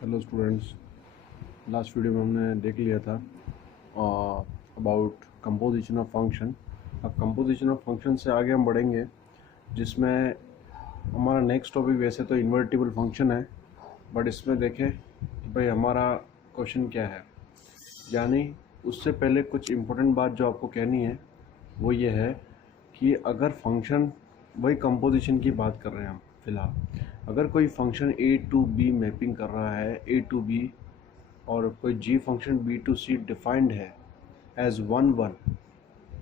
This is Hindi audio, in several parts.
हेलो स्टूडेंट्स, लास्ट वीडियो में हमने देख लिया था अबाउट कंपोजिशन ऑफ फंक्शन। अब कंपोजिशन ऑफ फंक्शन से आगे हम बढ़ेंगे, जिसमें हमारा नेक्स्ट टॉपिक वैसे तो इन्वर्टिबल फंक्शन है, बट इसमें देखें कि भाई हमारा क्वेश्चन क्या है। यानी उससे पहले कुछ इम्पोर्टेंट बात जो आपको कहनी है वो ये है कि अगर फंक्शन, वही कंपोजिशन की बात कर रहे हैं हम फ़िलहाल, अगर कोई function A to B mapping कर रहा है, ए टू बी, और कोई g function B to C defined है एज वन वन,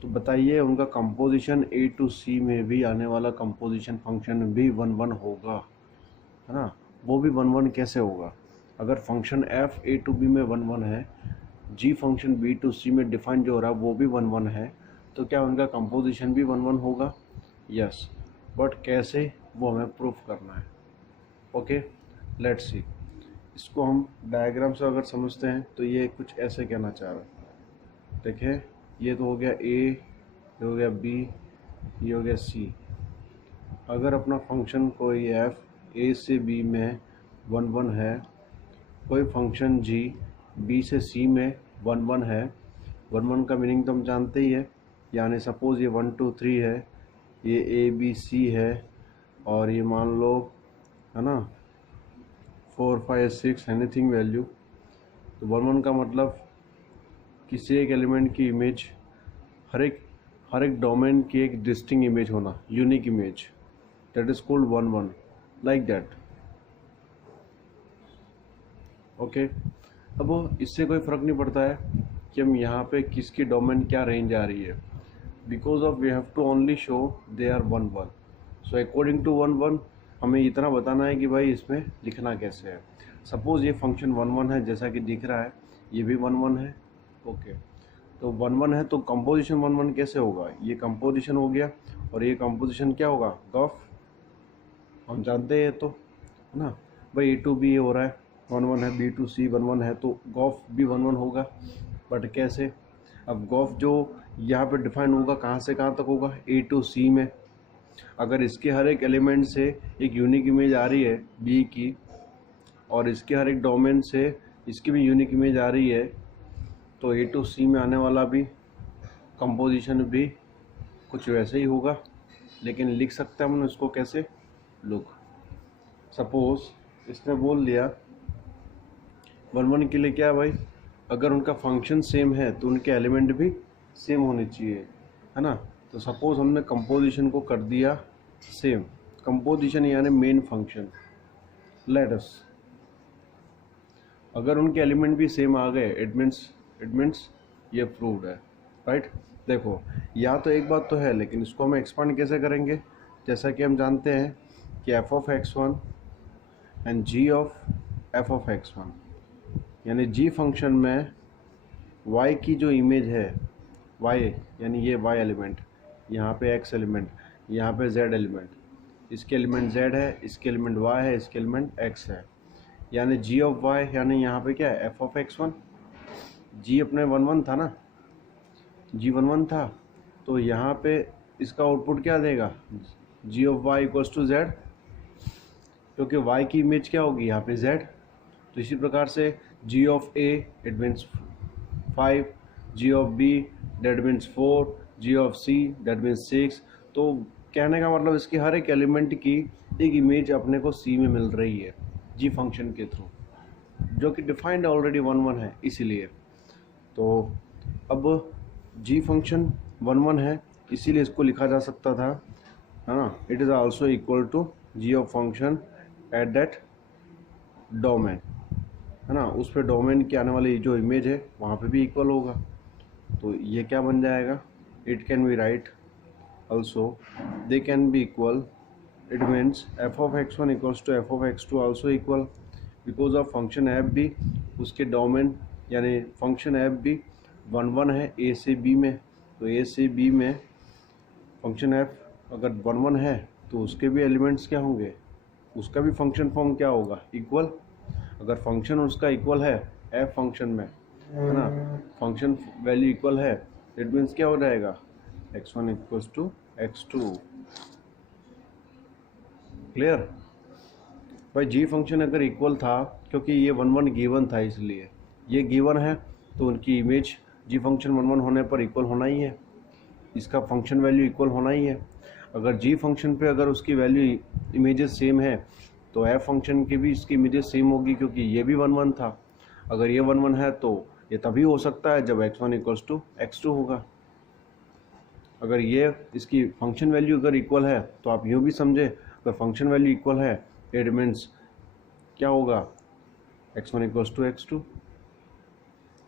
तो बताइए उनका कंपोजिशन ए टू सी में भी आने वाला कंपोजिशन फंक्शन भी वन वन होगा, है ना। वो भी वन वन कैसे होगा? अगर function f A to B में वन वन है, g function B to C में डिफाइन जो हो रहा है वो भी वन वन है, तो क्या उनका कंपोजिशन भी वन वन होगा? यस, बट कैसे, वो हमें प्रूफ करना है। ओके, लेट्स सी। इसको हम डायग्राम से अगर समझते हैं तो ये कुछ ऐसे कहना चाह रहा है। देखें, ये तो हो गया ए, ये हो गया बी, ये हो गया सी। अगर अपना फंक्शन कोई एफ ए से बी में वन वन है, कोई फंक्शन जी बी से सी में वन वन है, वन वन का मीनिंग तो हम जानते ही है, यानी सपोज़ ये 1 2 3 है, ये ए बी सी है, और ये मान लो, है ना, 4 5 6 एनीथिंग वैल्यू। तो वन वन का मतलब किसी एक एलिमेंट की इमेज, हर एक डोमेन की एक डिस्टिंक्ट इमेज होना, unique image, that is called one one, like that. Okay, अब वो इससे कोई फ़र्क नहीं पड़ता है कि हम यहाँ पे किसकी डोमेन क्या रेंज आ रही है, because of we have to only show they are one one. So according to one one हमें इतना बताना है कि भाई इसमें लिखना कैसे है। सपोज़ ये फंक्शन वन वन है, जैसा कि दिख रहा है, ये भी वन वन है। ओके, तो वन वन है तो कंपोजिशन वन वन कैसे होगा? ये कंपोजिशन हो गया, और ये कंपोजिशन क्या होगा? गॉफ, हम जानते हैं तो, है ना भाई। ए टू बी हो रहा है, वन वन है, B to C one one है, तो गॉफ भी वन वन होगा। बट कैसे? अब गॉफ जो यहाँ पे डिफाइन होगा कहाँ से कहाँ तक होगा? ए टू सी में। अगर इसके हर एक एलिमेंट से एक यूनिक इमेज आ रही है बी की, और इसके हर एक डोमेन से इसकी भी यूनिक इमेज आ रही है, तो ए टू सी में आने वाला भी कंपोजिशन भी कुछ वैसे ही होगा। लेकिन लिख सकते हैं हम इसको कैसे? लुक, सपोज इसने बोल दिया वन वन के लिए क्या है भाई, अगर उनका फंक्शन सेम है तो उनके एलिमेंट भी सेम होने चाहिए, है ना। तो सपोज हमने कंपोजिशन को कर दिया सेम, कंपोजिशन यानी मेन फंक्शन। लेट अस, अगर उनके एलिमेंट भी सेम आ गए, इट मीन्स ये प्रूव्ड है, राइट। देखो, यहाँ तो एक बात तो है, लेकिन इसको हम एक्सपांड कैसे करेंगे? जैसा कि हम जानते हैं कि f of x one and g of f of x one, यानी जी फंक्शन में y की जो इमेज है, y यानी ये y एलिमेंट, यहाँ पे x एलिमेंट, यहाँ पे z एलिमेंट, इसके एलिमेंट z है, इसके एलिमेंट y है, इसके एलिमेंट x है, यानी g ऑफ y, यानी यहाँ पे क्या है? f of x1। g अपने वन वन था ना, g वन वन था, तो यहाँ पे इसका आउटपुट क्या देगा? g of y equals to z, क्योंकि y की इमेज क्या होगी? यहाँ पे z। तो इसी प्रकार से g of a it means 5, g of b that means 4, g of c that means 6। तो कहने का मतलब इसकी हर एक एलिमेंट की एक इमेज अपने को c में मिल रही है g फंक्शन के थ्रू, जो कि डिफाइंड ऑलरेडी वन वन है इसीलिए। तो अब g फंक्शन वन वन है, इसीलिए इसको लिखा जा सकता था, है ना। It is also equal to g of function at that domain, है ना। उस पर डोमेन की आने वाली जो इमेज है वहाँ पे भी इक्वल होगा। तो ये क्या बन जाएगा? It can be write also they can be equal, it means f of x one equals to f of x two also equal, because of function f भी उसके डोमेन, यानी फंक्शन एफ भी वन वन है ए से बी में। तो ए से बी में फंक्शन एफ अगर वन वन है तो उसके भी एलिमेंट्स क्या होंगे? उसका भी फंक्शन फॉर्म क्या होगा? इक्वल। अगर फंक्शन उसका इक्वल है एफ फंक्शन में, है ना, फंक्शन वैल्यू इक्वल है, इट मीन्स क्या हो जाएगा? x1 equals to x2। Clear? भाई जी फंक्शन अगर इक्वल था क्योंकि ये 1 1 गिवन था, इसलिए ये गिवन है तो उनकी इमेज जी फंक्शन 1 1 होने पर इक्वल होना ही है, इसका फंक्शन वैल्यू इक्वल होना ही है। अगर जी फंक्शन पे अगर उसकी वैल्यू इमेजेस सेम है तो एफ फंक्शन की भी इसकी इमेजेस सेम होगी, क्योंकि ये भी 1 1 था। अगर ये 1 1 है तो ये तभी हो सकता है जब x1 इक्वल्स टू x2 होगा। अगर ये इसकी फंक्शन वैल्यू अगर इक्वल है तो आप यूँ भी समझे, अगर फंक्शन वैल्यू इक्वल है इट मीन्स क्या होगा, x1 इक्वल्स टू x2।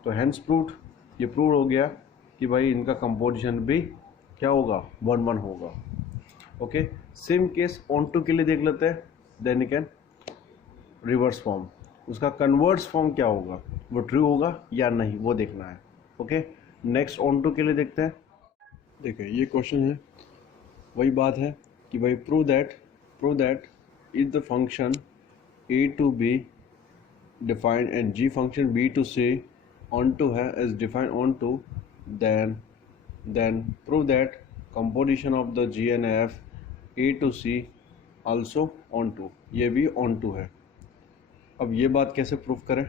तो हैंस प्रूव्ड, ये प्रूव हो गया कि भाई इनका कंपोजिशन भी क्या होगा, 1 1 होगा। Okay, same case onto के लिए देख लेते हैं, देन कैन रिवर्स फॉर्म, उसका कन्वर्स फॉर्म क्या होगा, वो ट्रू होगा या नहीं वो देखना है। ओके, नेक्स्ट ऑन टू के लिए देखते हैं। देखिए ये क्वेश्चन है, वही बात है कि भाई prove that is the function a to b defined and g function b to c onto है is defined onto, then prove that composition of the g and f a to c also onto, ये भी onto है। अब ये बात कैसे प्रूफ करें,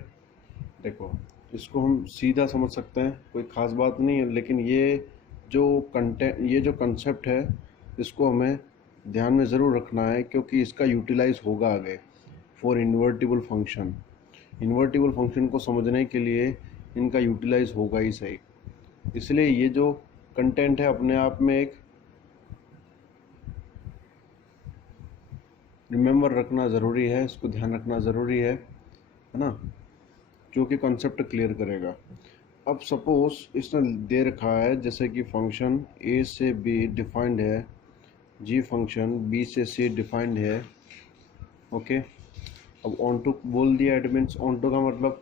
देखो इसको हम सीधा समझ सकते हैं, कोई ख़ास बात नहीं है, लेकिन ये जो कंसेप्ट है इसको हमें ध्यान में ज़रूर रखना है, क्योंकि इसका यूटिलाइज होगा आगे for invertible function. Invertible function को समझने के लिए इनका यूटिलाइज होगा ही सही, इसलिए ये जो कंटेंट है अपने आप में एक रिमेंबर रखना ज़रूरी है, इसको ध्यान रखना ज़रूरी है ना, जो कि कॉन्सेप्ट क्लियर करेगा। अब सपोज इसने दे रखा है जैसे कि फंक्शन a से b डिफाइंड है, g फंक्शन b से c डिफाइंड है। ओके, अब ऑन टू बोल दिया, इट मीन्स ऑन टू का मतलब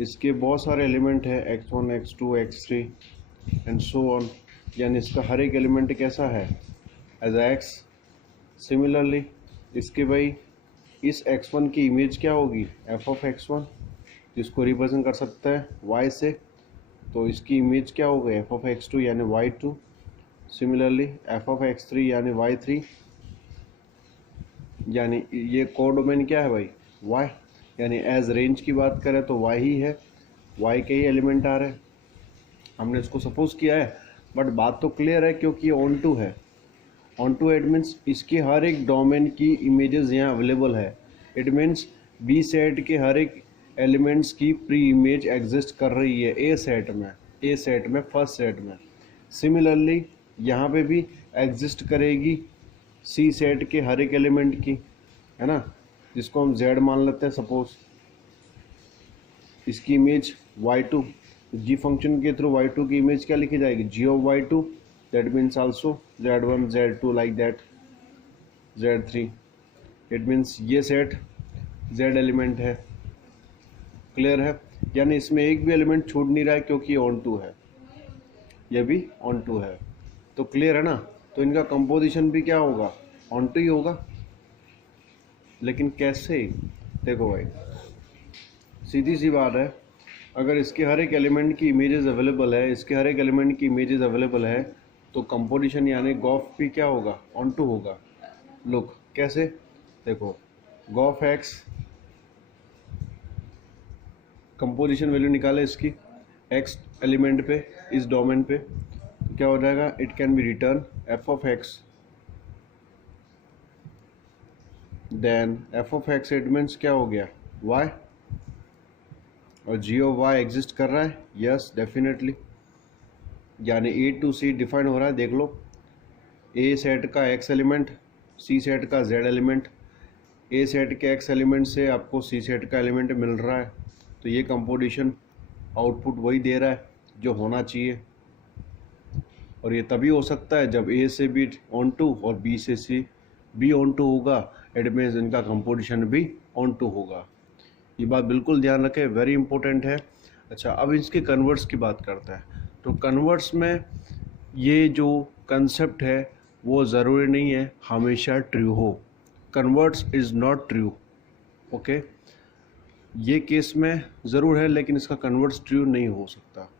इसके बहुत सारे एलिमेंट है, x1 x2 x3 and so on, यानी इसका हर एक एलिमेंट कैसा है, एज x। सिमिलरली इसके भाई इस x1 की इमेज क्या होगी, f ऑफ x1, जिसको रिप्रेजेंट कर सकता है y से, तो इसकी इमेज क्या होगी, f ऑफ x2 यानी y2। Similarly f of x3 यानी y3, यानी ये कोडोमेन क्या है भाई, y, यानी एज रेंज की बात करें तो y ही है, y के ही एलिमेंट आ रहे हैं, हमने इसको सपोज किया है, बट बात तो क्लियर है क्योंकि ये ऑन टू है। ऑन टू इट मीन्स इसके हर एक डोमेन की इमेजेस यहाँ अवेलेबल है, इट मीन्स बी सेट के हर एक एलिमेंट्स की प्री इमेज एग्जिस्ट कर रही है ए सेट में फर्स्ट सेट में। सिमिलरली यहाँ पे भी एग्जिस्ट करेगी सी सेट के हर एक एलिमेंट की, है ना, जिसको हम z मान लेते हैं सपोज, इसकी इमेज y2, g फंक्शन के थ्रू y2 की इमेज क्या लिखी जाएगी, g of y2, that means also z1 z2 like that z3। It means ये सेट z एलिमेंट है, क्लियर है, यानी इसमें एक भी एलिमेंट छूट नहीं रहा है क्योंकि ऑन टू है, ये भी ऑन टू है, तो क्लियर है ना। तो इनका कंपोजिशन भी क्या होगा, ऑन टू ही होगा। लेकिन कैसे, देखो भाई सीधी सी बात है, अगर इसके हर एक एलिमेंट की इमेजेस अवेलेबल है, तो कंपोजिशन यानी गॉफ भी क्या होगा, ऑन टू होगा। लुक कैसे, देखो गॉफ एक्स, कंपोजिशन वैल्यू निकाले इसकी एक्स एलिमेंट पे, इस डोमेन पे, तो क्या हो जाएगा, it can be written f of x, then f of x it means क्या हो गया, y, और g ऑफ y एग्जिस्ट कर रहा है, यस डेफिनेटली, यानी ए टू सी डिफाइन हो रहा है। देख लो, ए सेट का x एलिमेंट, सी सेट का z एलिमेंट, ए सेट के x एलिमेंट से आपको सी सेट का एलिमेंट मिल रहा है, तो ये कंपोजिशन आउटपुट वही दे रहा है जो होना चाहिए, और ये तभी हो सकता है जब ए से बी ऑन टू और बी से सी भी ऑन टू होगा, इट मीन्स इनका कंपोजिशन भी ऑन टू होगा। ये बात बिल्कुल ध्यान रखें, वेरी इंपॉर्टेंट है। अच्छा, अब इसके कन्वर्ट्स की बात करते हैं, तो कन्वर्ट्स में ये जो कंसेप्ट है वो ज़रूरी नहीं है हमेशा ट्रू हो, converts is not true. Okay, ये केस में ज़रूर है लेकिन इसका कन्वर्ट्स ट्रू नहीं हो सकता,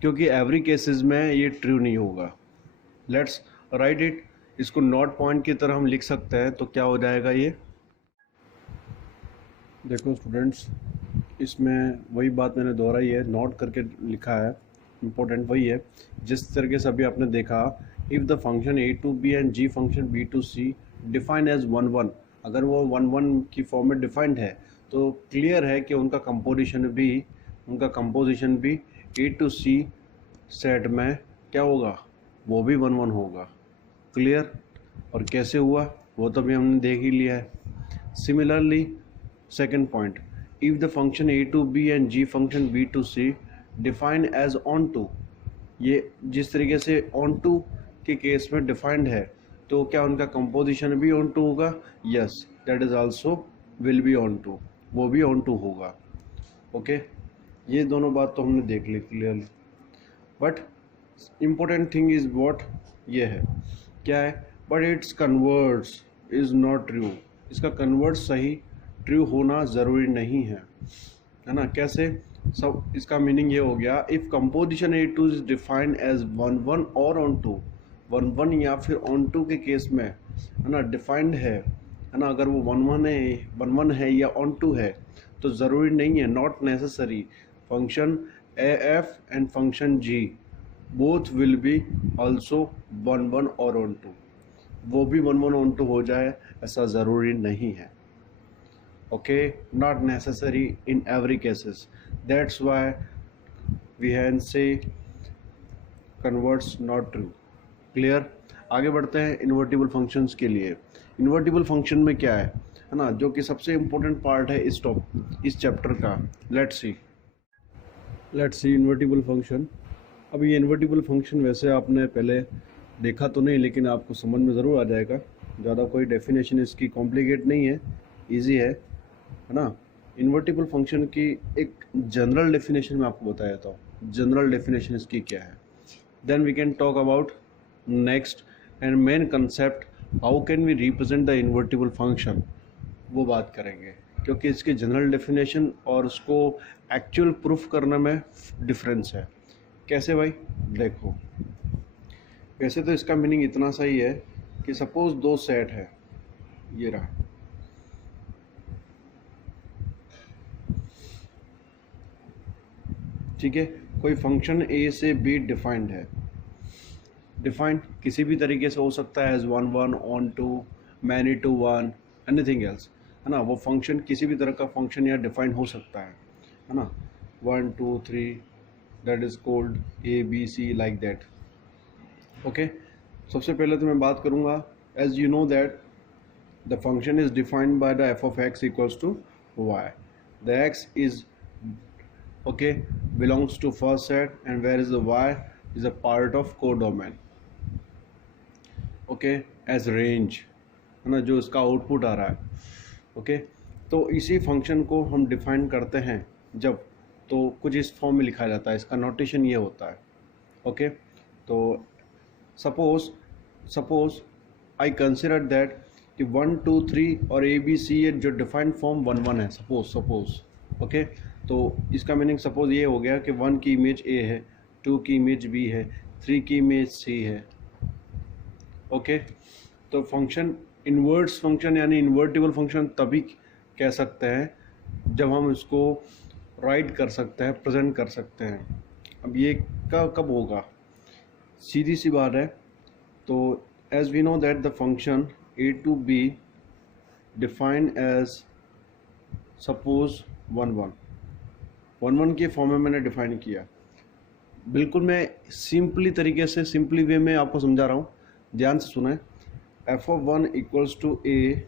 क्योंकि एवरी केसेस में ये ट्रू नहीं होगा। लेट्स राइट इट, इसको नॉट पॉइंट की तरह हम लिख सकते हैं, तो क्या हो जाएगा, ये देखो स्टूडेंट्स, इसमें वही बात मैंने दोहराई है, नोट करके लिखा है, इम्पोर्टेंट वही है जिस तरीके से अभी आपने देखा। If the function A to B and g function B to C defined as one one, अगर वो वन वन की फॉर्म में डिफाइंड है तो क्लियर है कि उनका कंपोजिशन भी ए टू सी सेट में क्या होगा, वो भी वन वन होगा। क्लियर? और कैसे हुआ वो तो भी हमने देख ही लिया है। Similarly second point, if the function A to B and g function B to C defined as onto, ये जिस तरीके से ऑन टू के केस में डिफाइंड है तो क्या उनका कंपोजिशन भी ऑन टू होगा? Yes, that is also will be onto, वो भी ऑन टू होगा। ओके, ये दोनों बात तो हमने देख ली clearly. But important thing is what, ये है क्या है, but it's converts is not true, इसका कन्वर्ट सही ट्रू होना ज़रूरी नहीं है ना। कैसे? सब इसका मीनिंग ये हो गया, if composition A to is defined as one one और ऑन टू, वन वन या फिर ऑन टू के केस में है ना डिफाइंड है ना, अगर वो वन वन है या ऑन टू है तो ज़रूरी नहीं है, not necessary, function A f and function g both will be also one one और ऑन टू, वो भी वन वन ऑन टू हो जाए ऐसा ज़रूरी नहीं है। Okay, not necessary in every cases, that's why we can say converts not true. Clear? आगे बढ़ते हैं इन्वर्टिबल फंक्शंस के लिए। इन्वर्टिबल फंक्शन में क्या है ना, जो कि सबसे इम्पोर्टेंट पार्ट है इस चैप्टर का। Let's see invertible function. अब ये इन्वर्टिबल फंक्शन वैसे आपने पहले देखा तो नहीं, लेकिन आपको समझ में ज़रूर आ जाएगा, ज़्यादा कोई डेफिनेशन इसकी कॉम्प्लिकेट नहीं है, इजी है ना। इन्वर्टिबल फंक्शन की एक जनरल डेफिनेशन मैं आपको बताया था, जनरल डेफिनेशन इसकी क्या है। Then we can talk about next and main concept, how can we represent the invertible function, वो बात करेंगे, क्योंकि इसकी जनरल डेफिनेशन और उसको एक्चुअल प्रूफ करने में डिफरेंस है। कैसे भाई? देखो, वैसे तो इसका मीनिंग इतना सही है कि सपोज दो सेट है, ये रहा, ठीक है, कोई फंक्शन ए से बी डिफाइंड है, डिफाइंड किसी भी तरीके से हो सकता है, as one one, onto, many to one, anything else, है ना। वो फंक्शन किसी भी तरह का फंक्शन यहाँ डिफाइंड हो सकता है ना, 1 2 3, that is called A B C, like that. Okay, सबसे पहले तो मैं बात करूँगा, as you know that the function is defined by the f of x equals to y, the x is okay belongs to first set and where is the y is a part of codomain, okay, as range, है ना, जो इसका आउटपुट आ रहा है। ओके, तो इसी फंक्शन को हम डिफाइन करते हैं जब, तो कुछ इस फॉर्म में लिखा जाता है, इसका नोटेशन ये होता है। ओके, तो सपोज आई कंसिडर दैट कि 1 2 3 और ए बी सी ये जो डिफाइंड फॉर्म 1 1 है, सपोज ओके, तो इसका मीनिंग सपोज ये हो गया कि 1 की इमेज ए है, 2 की इमेज बी है, 3 की इमेज सी है। ओके, तो फंक्शन इन्वर्स फंक्शन यानी इन्वर्टिबल फंक्शन तभी कह सकते हैं जब हम इसको राइट कर सकते हैं, प्रेजेंट कर सकते हैं। अब ये कब होगा, सीधी सी बात है। तो as we know that the function A to B defined as suppose 1 1 के फॉर्म में मैंने डिफाइन किया। बिल्कुल मैं सिंपली वे में आपको समझा रहा हूँ, ध्यान से सुने। F of 1 equals to A,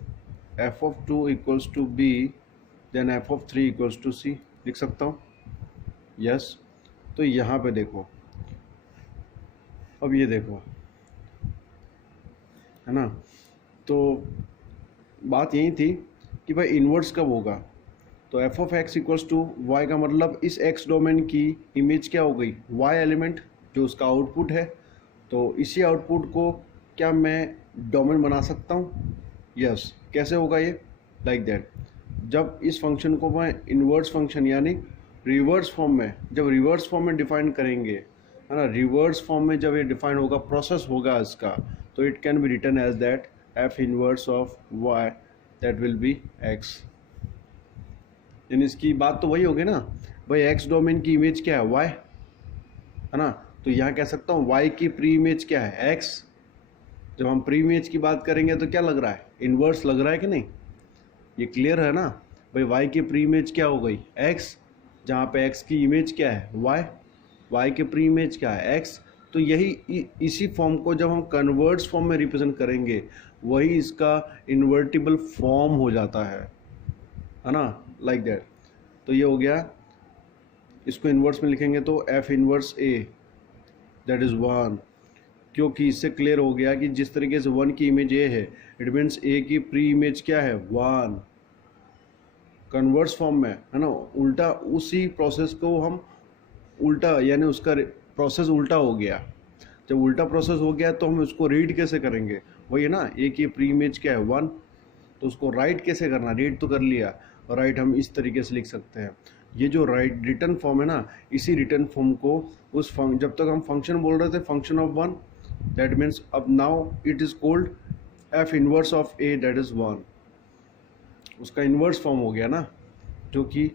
f of 2 equals to B, then f of 3 equals to C, लिख सकता हूँ। यस, तो यहाँ पे देखो, अब ये देखो, है ना, तो बात यही थी कि भाई इन्वर्स कब होगा। तो f of x equals to y का मतलब इस एक्स डोमेन की इमेज क्या हो गई, वाई एलिमेंट, जो उसका आउटपुट है। तो इसी आउटपुट को क्या मैं डोमेन बना सकता हूँ? यस, कैसे होगा ये? लाइक दैट, जब इस फंक्शन को मैं इन्वर्स फंक्शन यानी रिवर्स फॉर्म में, जब रिवर्स फॉर्म में डिफाइन करेंगे, है ना, रिवर्स फॉर्म में जब ये डिफाइन होगा, प्रोसेस होगा इसका, तो it can be written as that f inverse of y, that will be x. यानी इसकी बात तो वही होगी ना भाई, एक्स डोमेन की इमेज क्या है, वाई है ना। तो यहाँ कह सकता हूँ वाई की प्री इमेज क्या है, एक्स। जब हम प्री इमेज की बात करेंगे तो क्या लग रहा है, इन्वर्स लग रहा है कि नहीं, ये क्लियर है ना भाई। वाई की प्री इमेज क्या हो गई, एक्स, जहाँ पे एक्स की इमेज क्या है, वाई, वाई की प्री इमेज क्या है, एक्स। तो यही इसी फॉर्म को जब हम कन्वर्ट्स फॉर्म में रिप्रेजेंट करेंगे वही इसका इन्वर्टिबल फॉर्म हो जाता है ना, लाइक दैट। तो ये हो गया, इसको इन्वर्स में लिखेंगे तो F inverse A that is 1, क्योंकि इससे क्लियर हो गया कि जिस तरीके से 1 की इमेज ए है, इट मीन्स ए की प्री इमेज क्या है, 1, कन्वर्स फॉर्म में है ना। उल्टा उसी प्रोसेस को हम उल्टा, यानी उसका प्रोसेस उल्टा हो गया। जब उल्टा प्रोसेस हो गया तो हम उसको रीड कैसे करेंगे, वही है ना, ए की प्री इमेज क्या है, 1, तो उसको राइट कैसे करना, रीड तो कर लिया, और राइट हम इस तरीके से लिख सकते हैं। ये जो राइट रिटर्न फॉर्म है ना, इसी रिटर्न फॉर्म को उस जब तक हम फंक्शन बोल रहे थे, फंक्शन ऑफ 1, दैट मीन्स अब now it is cold F inverse of A that is 1, उसका इन्वर्स फॉर्म हो गया ना, जो कि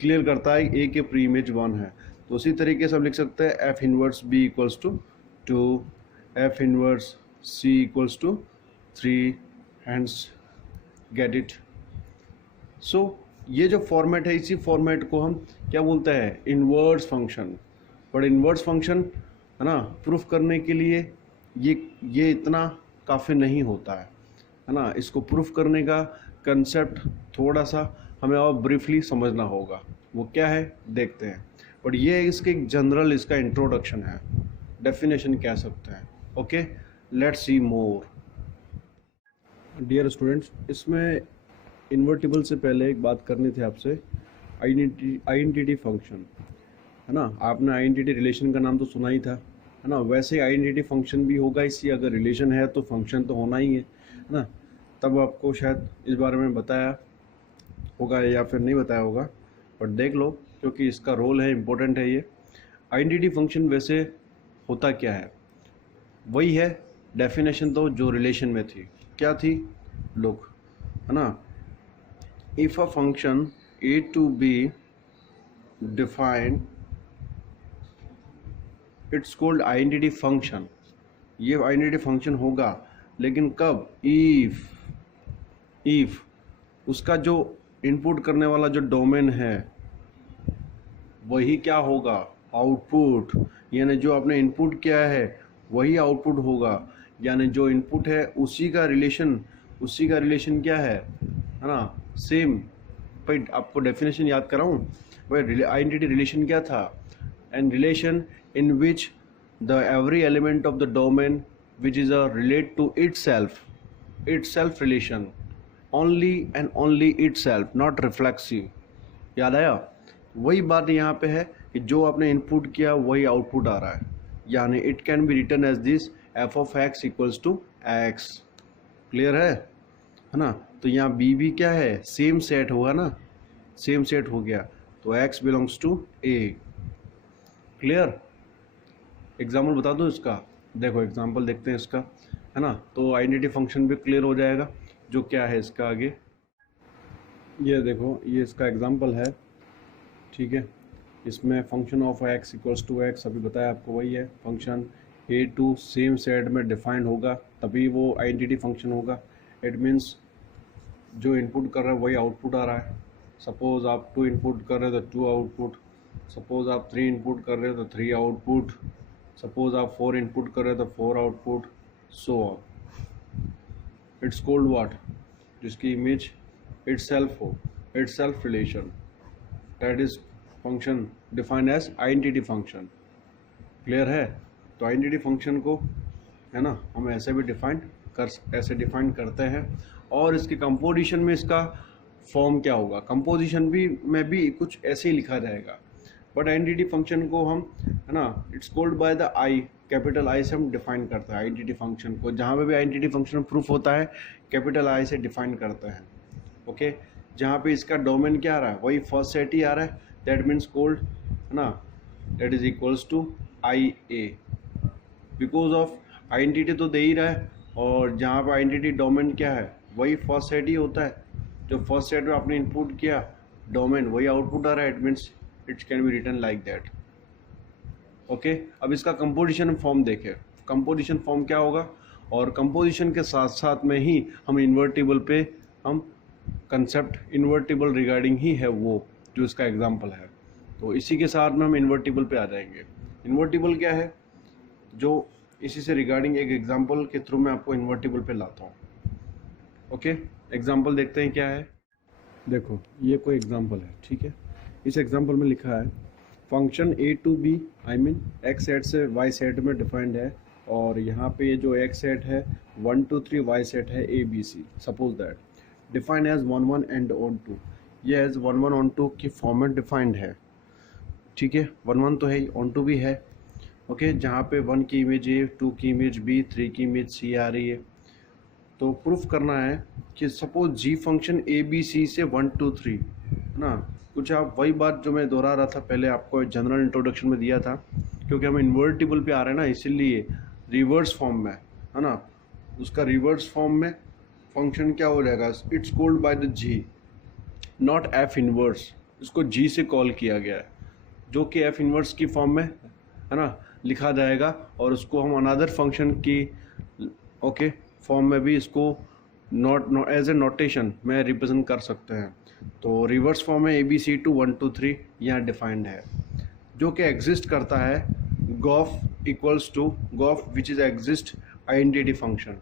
क्लियर करता है ए के प्री इमेज 1 है। तो उसी तरीके से हम लिख सकते हैं f inverse B equals to 2, f inverse C equals to 3, hence get it. So ये जो फॉर्मेट है, इसी फॉर्मेट को हम क्या बोलते हैं, inverse function. But inverse function है ना, प्रूफ करने के लिए ये इतना काफ़ी नहीं होता है ना। इसको प्रूफ करने का कंसेप्ट थोड़ा सा हमें और ब्रीफली समझना होगा, वो क्या है देखते हैं। बट ये इसके जनरल इसका इंट्रोडक्शन है, डेफिनेशन कह सकते हैं। Okay, let's see more. Dear students, इसमें इन्वर्टिबल से पहले एक बात करनी थी आपसे, आइडेंटिटी फंक्शन है ना। आपने आइडेंटिटी रिलेशन का नाम तो सुना ही था, है ना। वैसे आइडेंटिटी फंक्शन भी होगा, इसी अगर रिलेशन है तो फंक्शन तो होना ही है ना। तब आपको शायद इस बारे में बताया होगा या फिर नहीं बताया होगा, बट देख लो क्योंकि इसका रोल है, इम्पोर्टेंट है ये। आइडेंटिटी फंक्शन वैसे होता क्या है, वही है डेफिनेशन तो जो रिलेशन में थी, क्या थी, लुक, है ना। If a function A to B defined, it's called identity function. ये आइडेंटिटी फंक्शन होगा, लेकिन कब, इफ उसका जो इनपुट करने वाला जो डोमेन है वही क्या होगा, आउटपुट, यानी जो आपने इनपुट किया है वही आउटपुट होगा। यानी जो इनपुट है उसी का रिलेशन क्या है ना, सेम। भाई आपको डेफिनेशन याद कराऊं, भाई आइडेंटिटी रिलेशन क्या था, and relation in which the every element of the domain which is a relate to itself relation, only and only itself, not reflexive। याद आया, वही बात यहाँ पे है कि जो आपने इनपुट किया वही आउटपुट आ रहा है। यानी it can be written as this f of x equals to x. Clear है ना। तो यहाँ बी भी क्या है, सेम सेट होगा ना, सेम सेट हो गया, तो x belongs to A. Clear, example बता दूँ इसका, देखो एग्जाम्पल देखते हैं इसका, है ना। तो आइडेंटिटी फंक्शन भी क्लियर हो जाएगा, जो क्या है इसका आगे। ये देखो, ये इसका एग्जाम्पल है, ठीक है। इसमें function of x equals to x, अभी बताया आपको, वही है function A to same set में डिफाइंड होगा तभी वो आइडेंटिटी फंक्शन होगा। इट मीन्स जो इनपुट कर रहा है वही आउटपुट आ रहा है। सपोज आप 2 इनपुट कर रहे हो तो 2 आउटपुट, सपोज आप 3 इनपुट कर रहे हो तो 3 आउटपुट, सपोज आप 4 इनपुट कर रहे हो तो 4 output, so on. It's called what, जिसकी इमेज इटसेल्फ हो, itself relation, that is function defined as identity function. Clear है। तो आइडेंटिटी फंक्शन को है ना हम ऐसे भी डिफाइन करते हैं, और इसके कंपोजिशन में इसका फॉर्म क्या होगा, कंपोजिशन भी में भी कुछ ऐसे ही लिखा जाएगा। बट आइडेंटिटी फंक्शन को हम है ना, it's called by the I, capital I से हम डिफाइन करते हैं आइडेंटिटी फंक्शन को। जहाँ पे भी आइडेंटिटी फंक्शन प्रूफ होता है कैपिटल आई से डिफाइन करते हैं। ओके, जहाँ पे इसका डोमेन क्या आ रहा है, वही फर्स्ट सेट ही आ रहा है, दैट मीन्स कॉल्ड है ना, that is equals to I A. Because of identity तो दे ही रहा है, और जहाँ पे आइडेंटिटी डोमेन क्या है वही फर्स्ट सेट ही होता है। जो फर्स्ट सेट में आपने इनपुट किया डोमेन वही आउटपुट आ रहा है, it means it can be written like that. Okay, अब इसका कंपोजिशन फॉर्म देखें। कंपोजिशन फॉर्म क्या होगा, और कंपोजिशन के साथ साथ में ही हम इन्वर्टिबल पे हम कंसेप्ट इन्वर्टिबल रिगार्डिंग ही है वो जो इसका एग्जाम्पल है, तो इसी के साथ में हम इन्वर्टिबल पे आ जाएंगे। इन्वर्टिबल क्या है, जो इसी से रिगार्डिंग एक एग्जाम्पल के थ्रू मैं आपको इन्वर्टिबल पे लाता हूँ। ओके, एग्जाम्पल देखते हैं क्या है। देखो ये कोई एग्जाम्पल है, ठीक है। इस एग्जाम्पल में लिखा है function A to B, I mean x set से वाई सेट में डिफाइंड है, और यहाँ पे ये जो एक्स सेट है 1 2 3, वाई सेट है A B C. Suppose that defined as 1 1 and on 2, ये एज 1 1 ऑन 2 की फॉर्म में डिफाइंड है, ठीक है। 1 1 तो है ही, ऑन 2 भी है। ओके, जहाँ पे 1 की इमेज ए, 2 की इमेज बी, 3 की इमेज सी आ रही है। तो प्रूफ करना है कि suppose g function A B C से 1 2 3 है ना, कुछ आप वही बात जो मैं दोहरा रहा था पहले आपको जनरल इंट्रोडक्शन में दिया था, क्योंकि हम इन्वर्टिबल पे आ रहे हैं ना, इसीलिए रिवर्स फॉर्म में है ना, उसका रिवर्स फॉर्म में फंक्शन क्या हो जाएगा, it's called by the g, not f inverse. इसको जी से कॉल किया गया है, जो कि एफ इनवर्स की फॉर्म में है ना लिखा जाएगा, और उसको हम अनदर फंक्शन की ओके फॉर्म में भी इसको नॉट एज ए नोटेशन में रिप्रेजेंट कर सकते हैं। तो रिवर्स फॉर्म में ए बी सी टू 1 2 3 यहाँ डिफाइंड है, जो कि एग्जिस्ट करता है g o f equals to g o f which is exist identity function,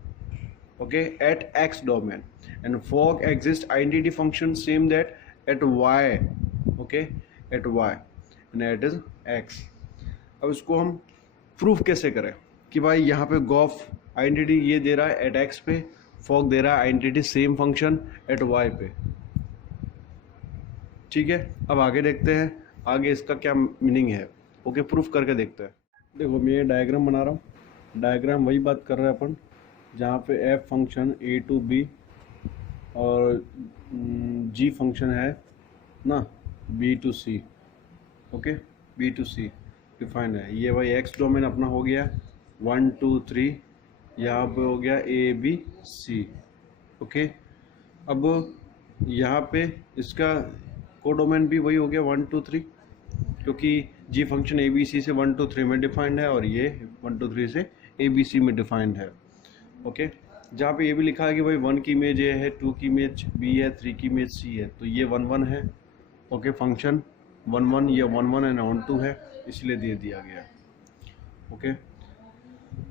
okay, at x domain, and f o g exist identity function same that at y, okay, at y and at is x. अब इसको हम प्रूफ कैसे करें कि भाई यहाँ पे गॉफ आइडेंटिटी ये दे रहा है एट एक्स पे, फॉग दे रहा है identity same function at y पे, ठीक है। अब आगे देखते हैं आगे इसका क्या मीनिंग है। ओके, प्रूफ करके देखते हैं। देखो मैं ये डायग्राम बना रहा हूँ, डायग्राम वही बात कर रहे हैं अपन, जहाँ पे f function A to B और जी फंक्शन है ना B to C, okay, B to C defined है। ये भाई एक्स डोमेन अपना हो गया 1 2 3, यहाँ पे हो गया ए बी सी, ओके। अब यहाँ पे इसका कोडोमेन भी वही हो गया 1 2 3, क्योंकि जी फंक्शन ए बी सी से 1 2 3 में डिफाइंड है, और ये 1 2 3 से ए बी सी में डिफाइंड है, ओके। जहाँ पे ये भी लिखा है कि भाई 1 की इमेज ए है, 2 की इमेज बी है, 3 की इमेज सी है, तो ये 1 1 है, ओके। फंक्शन 1 1 ये 1 1 एंड ऑन 2 है, इसलिए दे दिया गया, ओके।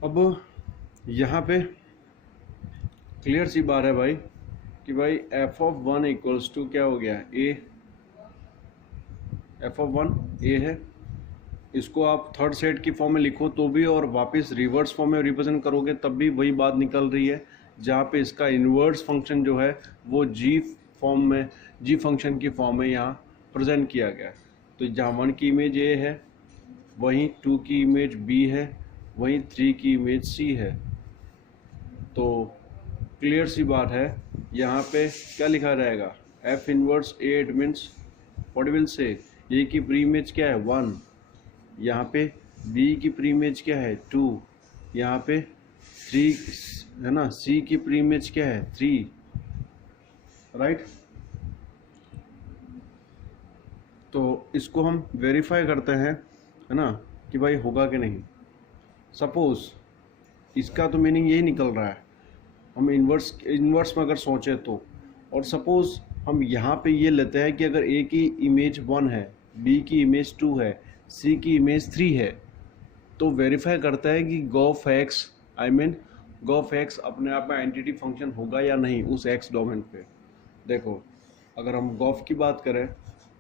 अब यहाँ पे क्लियर सी बात है भाई कि भाई एफ ऑफ 1 इक्वल्स टू क्या हो गया, ए, एफ ऑफ 1 ए है। इसको आप थर्ड सेट की फॉर्म में लिखो तो भी, और वापस रिवर्स फॉर्म में रिप्रेजेंट करोगे तब भी वही बात निकल रही है, जहाँ पे इसका इन्वर्स फंक्शन जो है वो जी फॉर्म में, जी फंक्शन की फॉर्म में यहाँ प्रेजेंट किया गया है। तो जहाँ 1 की इमेज ए है, वहीं 2 की इमेज बी है, वहीं 3 की इमेज सी है। तो क्लियर सी बात है, यहाँ पे क्या लिखा जाएगा, f inverse A, it means what will say A की प्री इमेज क्या है 1, यहाँ पे बी की प्री इमेज क्या है 2, यहाँ पे 3 है ना, सी की प्री इमेज क्या है 3, राइट। तो इसको हम वेरीफाई करते हैं है ना कि भाई होगा कि नहीं। सपोज इसका तो मीनिंग यही निकल रहा है, हम इन्वर्स में अगर सोचें तो, और सपोज हम यहाँ पे ये लेते हैं कि अगर ए की इमेज 1 है, बी की इमेज 2 है, सी की इमेज 3 है, तो वेरीफाई करता है कि g o f x, I mean g o f x अपने आप में आइडेंटिटी फंक्शन होगा या नहीं उस एक्स डोमेन पे। देखो अगर हम गॉफ की बात करें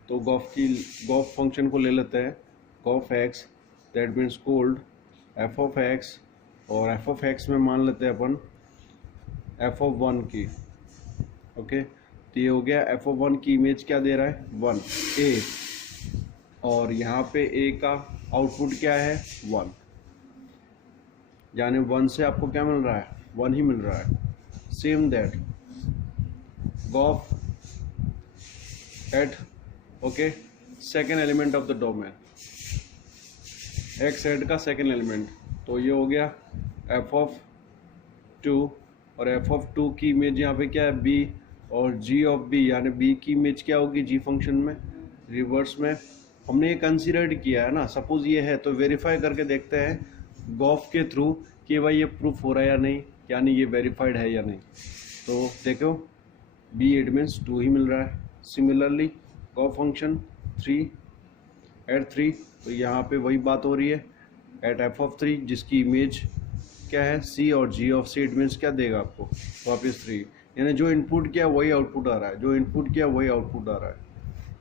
तो गॉफ फंक्शन को ले लेते हैं, g o f x that means called f of x, और एफ ऑफ एक्स में मान लेते हैं अपन एफ ऑफ 1 की, ओके। तो ये हो गया एफ ऑफ 1 की इमेज क्या दे रहा है 1 ए, और यहाँ पे ए का आउटपुट क्या है 1, यानी 1 से आपको क्या मिल रहा है 1 ही मिल रहा है। Same that g o f at okay second element of the domain, x एड का सेकेंड एलिमेंट, तो ये हो गया एफ ऑफ 2, और एफ ऑफ 2 की इमेज यहाँ पे क्या है बी, और जी ऑफ बी यानी बी की इमेज क्या होगी जी फंक्शन में रिवर्स में। हमने ये कंसीडर किया है ना, सपोज ये है तो वेरीफाई करके देखते हैं गॉफ के थ्रू कि भाई ये प्रूफ हो रहा है या नहीं, यानी ये वेरीफाइड है या नहीं। तो देखो बी इट मीन्स 2 ही मिल रहा है। सिमिलरली गॉफ फंक्शन 3 एट 3, तो यहाँ पे वही बात हो रही है एट एफ ऑफ 3 जिसकी इमेज क्या है सी और जी ऑफ सी। इट मीन्स क्या देगा आपको वापस 3, यानी जो इनपुट किया वही आउटपुट आ रहा है, जो इनपुट किया वही आउटपुट आ रहा है।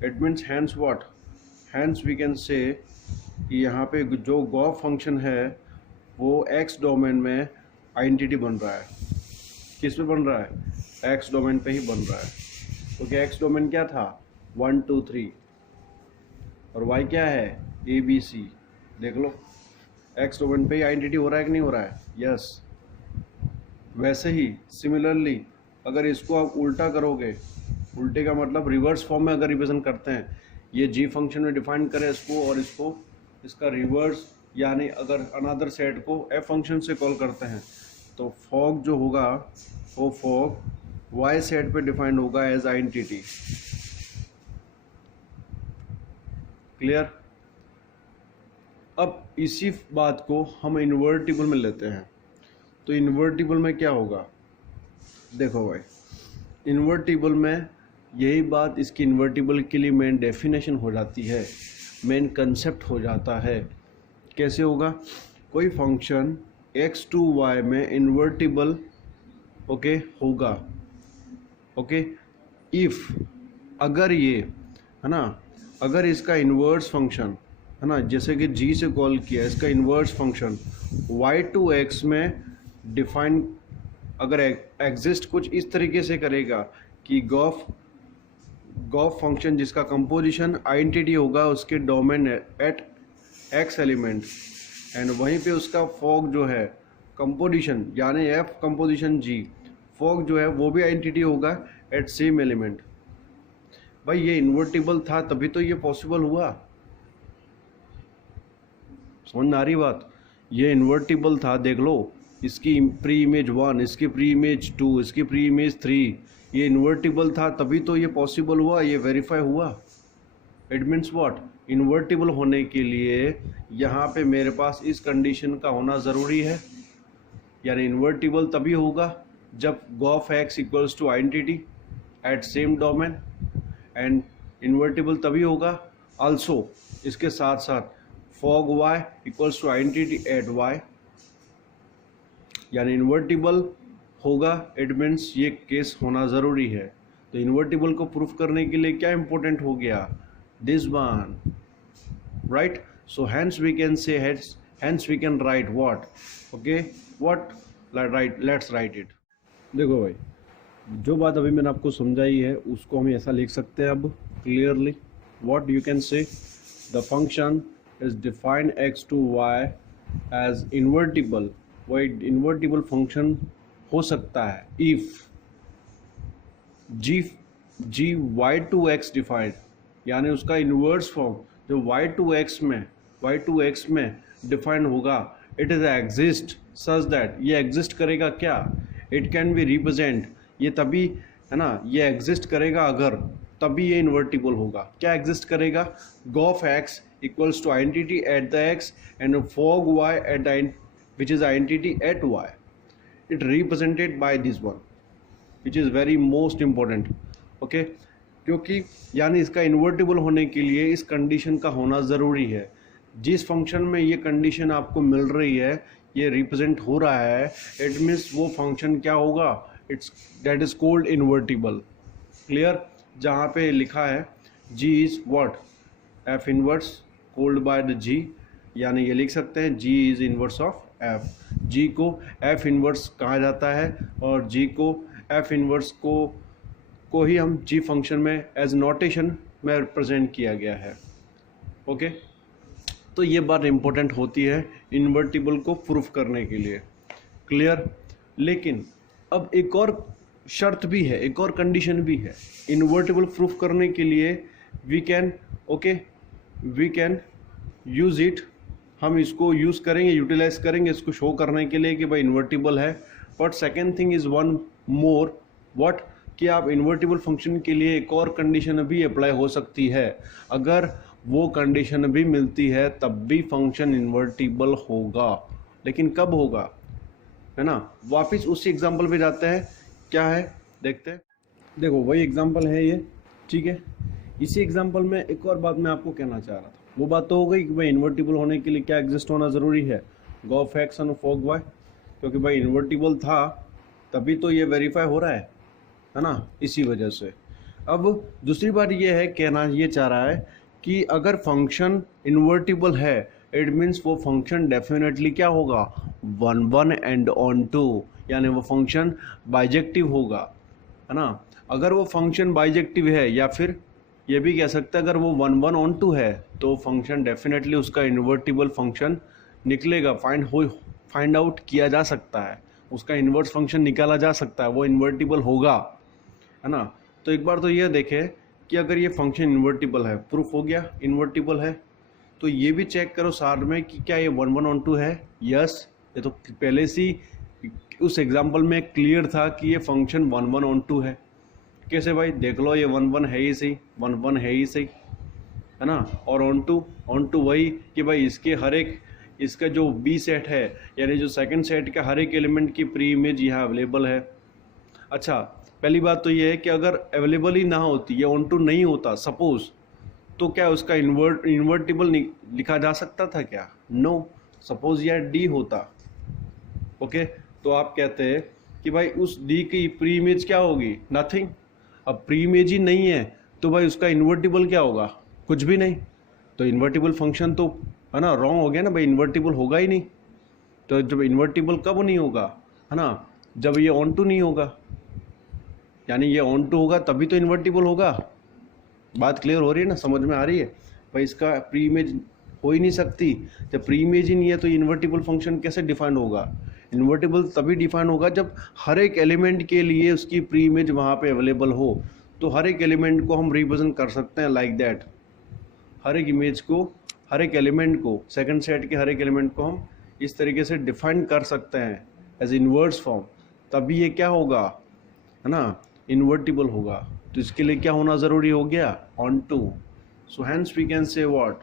It means hence what, hence we can say कि यहाँ पे जो गॉफ फंक्शन है वो एक्स डोमेन में आइडेंटिटी बन रहा है। किस पे बन रहा है एक्स डोमेन पे ही बन रहा है। तो क्या एक्स डोमेन क्या था 1 2 3 और वाई क्या है ए बी सी। देख लो एक्स डोमेन पे ही आइडेंटिटी हो रहा है कि नहीं हो रहा है, यस। वैसे ही सिमिलरली अगर इसको आप उल्टा करोगे, उल्टे का मतलब रिवर्स फॉर्म में अगर रिप्रेजेंट करते हैं, ये जी फंक्शन में डिफाइन करें इसको और इसको इसका रिवर्स यानी अगर अनदर सेट को एफ फंक्शन से कॉल करते हैं तो फॉग जो होगा वो फॉग वाई सेट पे डिफाइंड होगा एज आइडेंटिटी। क्लियर। अब इसी बात को हम इन्वर्टिबल में लेते हैं, तो इन्वर्टिबल में क्या होगा देखो भाई, इन्वर्टिबल में यही बात इसकी इन्वर्टिबल के लिए मेन डेफिनेशन हो जाती है, मेन कंसेप्ट हो जाता है। कैसे होगा, कोई फंक्शन x टू y में इन्वर्टिबल ओके होगा, ओके इफ अगर ये है ना, अगर इसका इन्वर्स फंक्शन है ना, जैसे कि g से कॉल किया, इसका inverse function y to x में डिफाइन अगर एग्जिस्ट कुछ इस तरीके से करेगा कि गॉफ फंक्शन जिसका कंपोजिशन आइडेंटिटी होगा उसके domain at x element and वहीं पे उसका फॉग जो है कंपोजिशन यानी f कंपोजिशन g, फॉग जो है वो भी आइडेंटिटी होगा एट सेम एलिमेंट। भाई ये इन्वर्टिबल था तभी तो ये पॉसिबल हुआ, समझ में आ रही बात। ये इन्वर्टिबल था, देख लो इसकी प्री इमेज 1, इसकी प्री इमेज 2, इसकी प्री इमेज 3, ये इन्वर्टिबल था तभी तो ये पॉसिबल हुआ, ये वेरीफाई हुआ। इट मीन्स व्हाट, इन्वर्टिबल होने के लिए यहाँ पे मेरे पास इस कंडीशन का होना ज़रूरी है, यानी इन्वर्टिबल तभी होगा जब g o f x equals to identity at same domain, and invertible तभी होगा आल्सो इसके साथ साथ f o g y equals to identity at y, यानी इन्वर्टिबल होगा। इट मीन्स ये केस होना ज़रूरी है। तो इन्वर्टिबल को प्रूफ करने के लिए क्या इंपॉर्टेंट हो गया, this one, right. So hence we can say hence we can write what, okay what, right, let's write it. देखो भाई जो बात अभी मैंने आपको समझाई है उसको हम ऐसा लिख सकते हैं अब clearly. What you can say, the function is defined x to y as invertible. वही इन्वर्टिबल फंक्शन हो सकता है if g y to x defined, यानी उसका इन्वर्स फॉर्म जो y टू x में डिफाइंड होगा, it is exist such that, ये एग्जिस्ट करेगा क्या, इट कैन बी रिप्रेजेंट, ये तभी है ना, ये एग्जिस्ट करेगा अगर, तभी ये इन्वर्टिबल होगा। क्या एग्जिस्ट करेगा, g o f x equals to identity at the x and f o g y at the which is identity at y, it represented by this one which is very most important, okay। क्योंकि यानी इसका इन्वर्टिबल होने के लिए इस कंडीशन का होना ज़रूरी है। जिस फंक्शन में ये कंडीशन आपको मिल रही है, ये रिप्रेजेंट हो रहा है, इट मीन्स वो फंक्शन क्या होगा, it's that is called invertible. Clear. जहाँ पे लिखा है g is what, f inverse called by the g, यानी ये लिख सकते हैं g is inverse of f। g को f इनवर्स कहा जाता है और g को f इनवर्स को ही हम g फंक्शन में एज नोटेशन में रिप्रेजेंट किया गया है, ओके। तो ये बात इम्पोर्टेंट होती है इन्वर्टिबल को प्रूफ करने के लिए, क्लियर। लेकिन अब एक और शर्त भी है, एक और कंडीशन भी है इन्वर्टिबल प्रूफ करने के लिए। We can we can use it, हम इसको यूज़ करेंगे, यूटिलाइज करेंगे इसको शो करने के लिए कि भाई इन्वर्टिबल है। But second thing is one more, what, कि आप इन्वर्टिबल फंक्शन के लिए एक और कंडीशन भी अप्लाई हो सकती है। अगर वो कंडीशन भी मिलती है तब भी फंक्शन इन्वर्टिबल होगा, लेकिन कब होगा, है ना। वापस उसी एग्जांपल पे जाते हैं, क्या है देखते हैं। देखो वही एग्जांपल है ये, ठीक है। इसी एग्जांपल में एक और बात मैं आपको कहना चाह रहा था। वो बात तो हो गई कि भाई इन्वर्टिबल होने के लिए क्या एग्जिस्ट होना ज़रूरी है, g o f x and f o g y, क्योंकि भाई इन्वर्टिबल था तभी तो ये वेरीफाई हो रहा है ना, इसी वजह से। अब दूसरी बात ये है, कहना ये चाह रहा है कि अगर फंक्शन इन्वर्टिबल है इट मीन्स वो फंक्शन डेफिनेटली क्या होगा, 1 1 एंड ऑन 2, यानी वो फंक्शन बाइजेक्टिव होगा, है ना। अगर वो फंक्शन बाइजेक्टिव है, या फिर ये भी कह सकते हैं अगर वो 1 1 ऑन 2 है तो फंक्शन डेफिनेटली उसका इन्वर्टिबल फंक्शन निकलेगा, फाइंड आउट किया जा सकता है, उसका इन्वर्स फंक्शन निकाला जा सकता है, वो इन्वर्टिबल होगा, है ना। तो एक बार तो ये देखें कि अगर ये फंक्शन इन्वर्टिबल है, प्रूफ हो गया इन्वर्टिबल है। तो ये भी चेक करो साथ में कि क्या ये 1 1 ऑन 2 है, यस। ये तो पहले से उस एग्जाम्पल में क्लियर था कि ये फंक्शन 1 1 ऑन 2 है। कैसे भाई, देख लो ये 1 1 है ही सही, 1 1 है ही सही, है ना। और ऑन टू वही कि भाई इसके हर एक, इसका जो बी सेट है यानी जो सेकंड सेट का हर एक एलिमेंट की प्री इमेज यहाँ अवेलेबल है। अच्छा, पहली बात तो ये है कि अगर अवेलेबल ही ना होती, ये ऑन टू नहीं होता सपोज, तो क्या उसका इन्वर्टिबल लिखा जा सकता था क्या? नो। सपोज यह डी होता, ओके, तो आप कहते हैं कि भाई उस डी की प्री इमेज क्या होगी, नथिंग। अब प्री इमेज ही नहीं है तो भाई उसका इन्वर्टिबल क्या होगा, कुछ भी नहीं। तो इन्वर्टिबल फंक्शन तो, है ना, रॉन्ग हो गया ना भाई, इन्वर्टिबल होगा ही नहीं। तो जब इन्वर्टिबल कब नहीं होगा, है ना, जब ये ऑन टू नहीं होगा, यानी ये ऑन टू होगा तभी तो इन्वर्टिबल होगा। बात क्लियर हो रही है ना, समझ में आ रही है भाई। इसका प्री इमेज हो ही नहीं सकती, जब प्री इमेज ही नहीं है तो इन्वर्टिबल फंक्शन कैसे डिफाइन होगा? इन्वर्टिबल तभी डिफाइन होगा जब हर एक एलिमेंट के लिए उसकी प्री इमेज वहाँ पे अवेलेबल हो। तो हर एक एलिमेंट को हम रिप्रेजेंट कर सकते हैं लाइक दैट, हर एक इमेज को, हर एक एलिमेंट को, सेकंड सेट के हर एक एलिमेंट को हम इस तरीके से डिफाइन कर सकते हैं एज इनवर्स फॉर्म, तभी ये क्या होगा, है ना, इन्वर्टिबल होगा। तो इसके लिए क्या होना ज़रूरी हो गया, onto. So hence we can say what,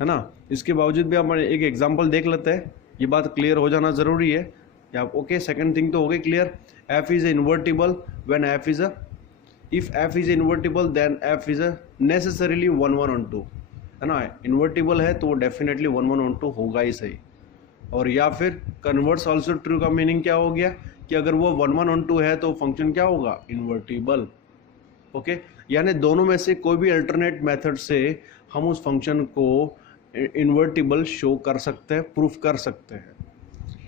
है ना। इसके बावजूद भी हम एक एग्जांपल देख लेते हैं, ये बात क्लियर हो जाना ज़रूरी है। या ओके, सेकंड थिंग तो हो गई clear. F is invertible when f is a, if f is invertible then f is a necessarily 1 1 on 2, है ना। इन्वर्टिबल है तो वो डेफिनेटली 1 1 ऑन 2 होगा ही सही। और या फिर कन्वर्स ऑल्सो ट्रू का मीनिंग क्या हो गया कि अगर वो 1 1 ऑन 2 है तो फंक्शन क्या होगा, इन्वर्टिबल। ओके, यानी दोनों में से कोई भी अल्टरनेट मेथड से हम उस फंक्शन को इन्वर्टिबल शो कर सकते हैं, प्रूफ कर सकते हैं।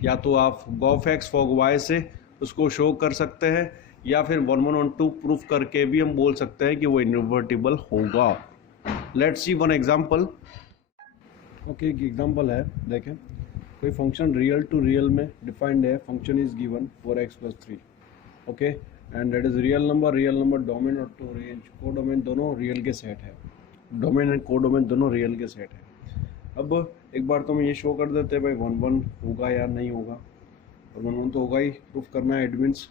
या तो आप गॉफ एक्स फॉग वाई से उसको शो कर सकते हैं, या फिर 1 1 ऑन 2 प्रूफ करके भी हम बोल सकते हैं कि वो इन्वर्टिबल होगा। Let's see one example. Okay, एक एग्जांपल है, देखें। कोई फंक्शन रियल टू रियल में डिफाइंड है, function is given 4x+3, okay, and that is real number domain और टू रेंज को डोमेन दोनों रियल के सेट है, डोमेन एंड को डोमेन दोनों रियल के सेट है। अब एक बार तो हम ये शो कर देते हैं भाई 1 1 होगा या नहीं होगा, और 1 1 तो होगा ही, प्रूफ करना है एडमिन्स।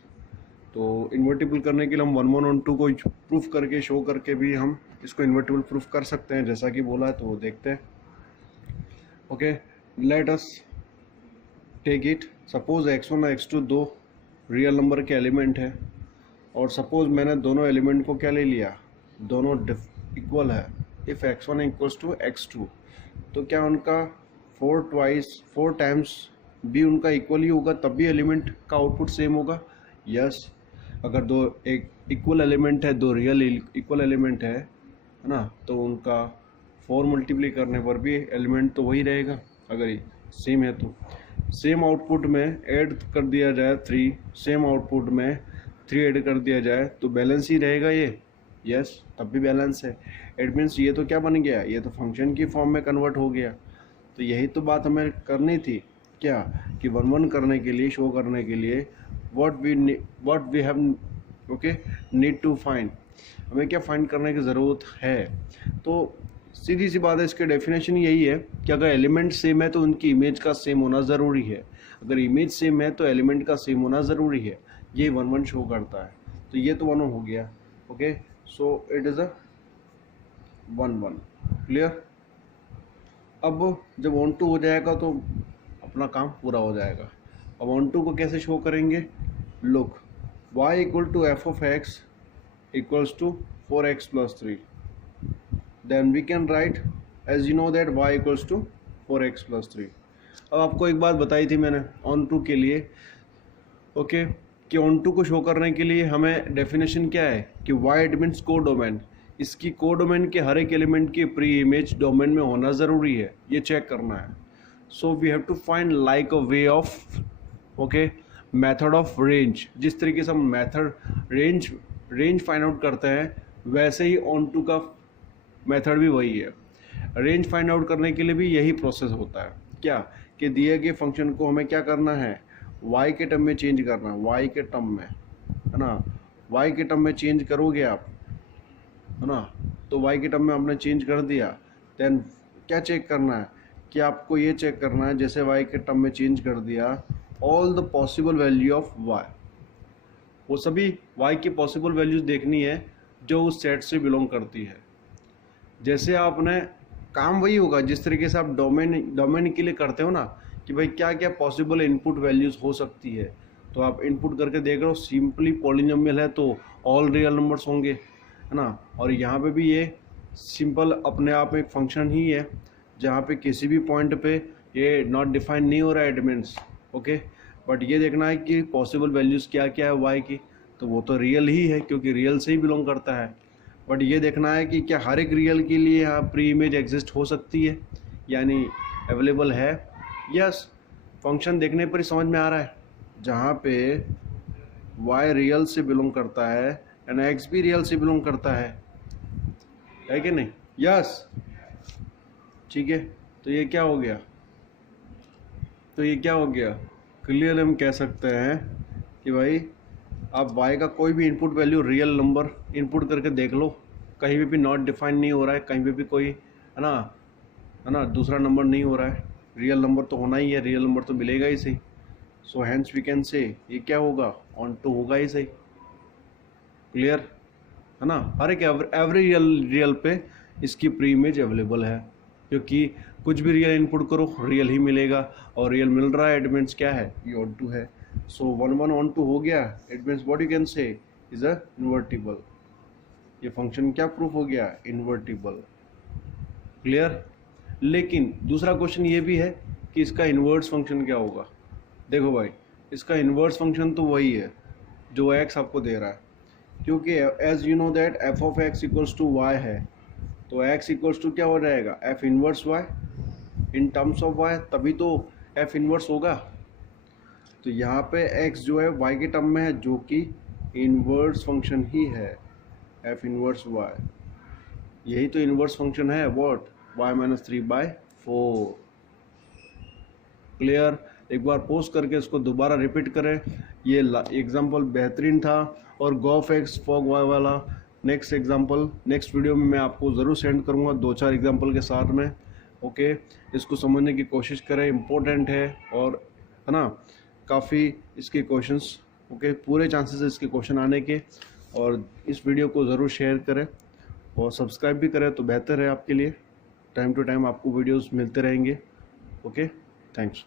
तो इन्वर्टिबल करने के लिए हम 1 1 ऑन 2 को प्रूफ करके, शो करके भी हम इसको इन्वर्टिबल प्रूफ कर सकते हैं, जैसा कि बोला है। तो देखते हैं। Okay, let us take it, suppose x1 और x2 दो रियल नंबर के एलिमेंट है, और सपोज मैंने दोनों एलिमेंट को क्या ले लिया, दोनों इक्वल है। If x1 equals to x2, तो क्या उनका 4 टाइम्स भी उनका इक्वल ही होगा, तब भी एलिमेंट का आउटपुट सेम होगा? यस। अगर दो एक इक्वल एलिमेंट है, दो रियल इक्वल एलिमेंट है ना, तो उनका 4 मल्टीप्लाई करने पर भी एलिमेंट तो वही रहेगा, अगर सेम है तो। सेम आउटपुट में ऐड कर दिया जाए 3, सेम आउटपुट में 3 ऐड कर दिया जाए तो बैलेंस ही रहेगा ये, यस, तब भी बैलेंस है। इट मीन्स ये तो क्या बन गया, ये तो फंक्शन की फॉर्म में कन्वर्ट हो गया। तो यही तो बात हमें करनी थी, क्या, कि 1 1 करने के लिए, शो करने के लिए what we have okay need to find, हमें क्या फाइंड करने की ज़रूरत है। तो सीधी सी बात है, इसके डेफिनेशन यही है कि अगर एलिमेंट सेम है तो उनकी इमेज का सेम होना ज़रूरी है। अगर इमेज सेम है तो एलिमेंट का सेम होना ज़रूरी है, ये 1 1 शो करता है। तो ये तो 1 हो गया, okay, so it is a 1 1। Clear. अब जब ऑन टू हो जाएगा तो अपना काम पूरा हो जाएगा। अब ऑन टू को कैसे शो करेंगे, look, y equal to f of x equals to 4x plus 3, then we can write as you know that y equals to 4x plus 3। अब आपको एक बात बताई थी मैंने ऑन टू के लिए, ओके, कि ऑन टू को शो करने के लिए हमें डेफिनेशन क्या है कि y इट मीन्स को डोमेन, इसकी को डोमेन के हर एक एलिमेंट की प्री इमेज डोमेन में होना ज़रूरी है, ये चेक करना है। So we have to find like a way of, okay, method of range. जिस तरीके से हम मेथड रेंज फाइंड आउट करते हैं, वैसे ही ऑन टू का मेथड भी वही है। रेंज फाइंड आउट करने के लिए भी यही प्रोसेस होता है, क्या कि दिए गए फंक्शन को हमें क्या करना है, y के टर्म में चेंज करना है, y के टर्म में, है ना, y के टर्म में चेंज करोगे आप, है ना, तो y के टर्म में आपने चेंज कर दिया, देन क्या चेक करना है कि आपको ये चेक करना है, जैसे y के टर्म में चेंज कर दिया, all the possible value of y, वो सभी y की पॉसिबल वैल्यूज देखनी है जो उस सेट से बिलोंग करती है। जैसे आपने काम वही होगा जिस तरीके से आप डोमेन के लिए करते हो ना, कि भाई क्या क्या पॉसिबल इनपुट वैल्यूज़ हो सकती है, तो आप इनपुट करके देख रहे हो, सिंपली पॉलिनोमियल है तो ऑल रियल नंबर्स होंगे, है ना, और यहाँ पे भी ये सिंपल अपने आप में एक फंक्शन ही है जहाँ पे किसी भी पॉइंट पे ये नॉट डिफाइन नहीं हो रहा है एलिमेंट्स, ओके, बट ये देखना है कि पॉसिबल वैल्यूज़ क्या क्या है वाई की, तो वो तो रियल ही है क्योंकि रियल से ही बिलोंग करता है। बट ये देखना है कि क्या हर एक रियल के लिए यहाँ प्री इमेज एग्जिस्ट हो सकती है, यानी अवेलेबल है। यस, फंक्शन देखने पर ही समझ में आ रहा है, जहाँ पे y रियल से बिलोंग करता है एंड x भी रियल से बिलोंग करता है कि नहीं। यस, ठीक है, तो ये क्या हो गया, क्लियर हम कह सकते हैं कि भाई आप y का कोई भी input value real number input करके देख लो, कहीं भी नॉट डिफाइन नहीं हो रहा है, कहीं भी कोई, है ना, दूसरा नंबर नहीं हो रहा है, रियल नंबर तो होना ही है, रियल नंबर तो मिलेगा ही सही। सो हैंस वी कैन से ये क्या होगा, ऑन टू होगा ही सही। क्लियर है ना, हर एक एवरी रियल पे इसकी प्री इमेज अवेलेबल है, क्योंकि कुछ भी रियल इनपुट करो रियल ही मिलेगा, और रियल मिल रहा है, इट मीन्स क्या है, ये ऑन टू है। सो 1 1 ऑन टू हो गया, it means what you can से इज अ इन्वर्टिबल। ये फंक्शन क्या प्रूफ हो गया, इन्वर्टिबल। क्लियर। लेकिन दूसरा क्वेश्चन ये भी है कि इसका इन्वर्स फंक्शन क्या होगा। देखो भाई, इसका इन्वर्स फंक्शन तो वही है जो x आपको दे रहा है, क्योंकि as you know that f of x equals to y है, तो x इक्वल्स टू क्या हो जाएगा, f inverse y in terms of y, तभी तो f इन्वर्स होगा। तो यहाँ पे x जो है y के टर्म में है, जो कि इन्वर्स फंक्शन ही है, f इन्वर्स y, यही तो इन्वर्स फंक्शन है, व्हाट, y-3/4। क्लियर। एक बार पोस्ट करके इसको दोबारा रिपीट करें, ये एग्जांपल बेहतरीन था, और गॉफ एक्स फॉग वाई वाला नेक्स्ट एग्जांपल नेक्स्ट वीडियो में मैं आपको ज़रूर सेंड करूँगा 2-4 एग्जांपल के साथ में, ओके। इसको समझने की कोशिश करें, इम्पोर्टेंट है, और है ना, काफ़ी इसके क्वेश्चंस, ओके, पूरे चांसेस है इसके क्वेश्चन आने के। और इस वीडियो को ज़रूर शेयर करें और सब्सक्राइब भी करें तो बेहतर है आपके लिए, टाइम टू टाइम आपको वीडियोस मिलते रहेंगे, ओके। थैंक्स।